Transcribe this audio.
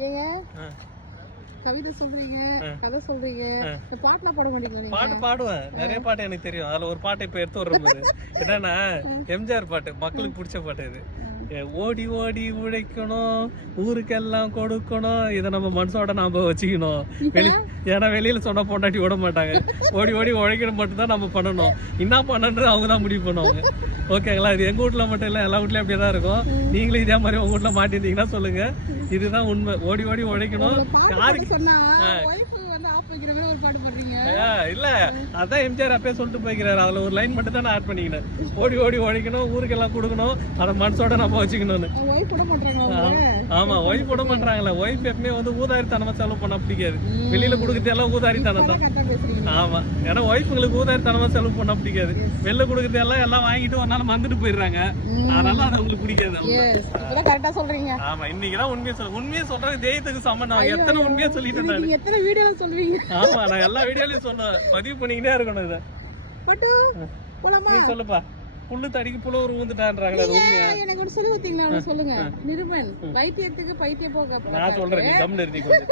ஏங்க கவிதை சொல்றீங்க, கதை சொல்றீங்க, இந்த பாட்டுலாம் பாட மாட்டீங்களா? பாட்டு பாடுவேன், நிறைய பாட்டு எனக்கு தெரியும். அதுல ஒரு பாட்டு இப்ப எடுத்து வர்றது என்னன்னா எம்ஜிஆர் பாட்டு, மக்களுக்கு பிடிச்ச பாட்டு இது. ஓடி ஓடி உழைக்கணும், ஊருக்கெல்லாம் கொடுக்கணும், இதை நம்ம மனசோட நாம வச்சுக்கணும். ஏன்னா வெளியில சொன்னா பொண்டாட்டி விட மாட்டாங்க. ஓடி ஓடி உழைக்கணும் மட்டும்தான் நம்ம பண்ணணும். என்ன பண்ணணுன்றது அவங்க தான் முடிவு பண்ணுவாங்க. ஓகேங்களா? இது எங்க வீட்டுல மட்டும் இல்ல, எல்லா வீட்லயும் அப்படியே தான் இருக்கும். நீங்களும் இதே மாதிரி உங்க வீட்டுல மாட்டிருந்தீங்கன்னா சொல்லுங்க. இதுதான் உண்மை. ஓடி ஓடி உழைக்கணும். இல்ல அதான் எம்ஜிஆர் அப்பயே சொல்லிட்டு போய்க்கிறாரு. அதுல ஒரு லைன் மட்டும் தான் நான் ஆட் பண்ணிக்கினேன். ஓடி ஓடி உழைக்கணும், ஊருக்கெல்லாம் கொடுக்கணும், அதை மனசோட நம்ம வச்சுக்கணும்னு. ஆமா, ஒய்ஃப் விட மாட்டாங்களே. ஒய்ஃப் எப்பவுமே வந்து ஊதாரித்தனமா செலவு பண்ண பிடிக்காது. வெளியில கொடுக்கறதெல்லாம் ஊதாரித்தனம் தான். ஆமா, ஏன்னா ஒய்ஃபுங்களுக்கு ஊதாரித்தனமா செலவு பண்ண பிடிக்காது. வெளில கொடுக்கறதெல்லாம் எல்லாம் வாங்கிட்டு ஒரு நாள் மறந்துட்டு போயிடுறாங்க. அதனால அது உங்களுக்கு பிடிக்காது. ஆமா, இன்னைக்குதான் உண்மையை சொல்றது தெய்வத்துக்கு சம்பந்தம். எத்தனை உண்மையா சொல்லிட்டு ஆமா, நான் எல்லா வீடியோலயும் சொன்னேன். பதிவு பண்ணிக்கிட்டே இருக்கணும் இதை. நீ சொல்லுப்பா. புல்லு தடிக்கு புலவர் ஊந்துட்டான்றாங்களே, அது உண்மையா? எனக்கு ஒரு சொல்லுங்க. நிருபன் வைத்தியத்துக்கு பைத்திய போக நான் சொல்றேன், நீ கம்முனு இரு.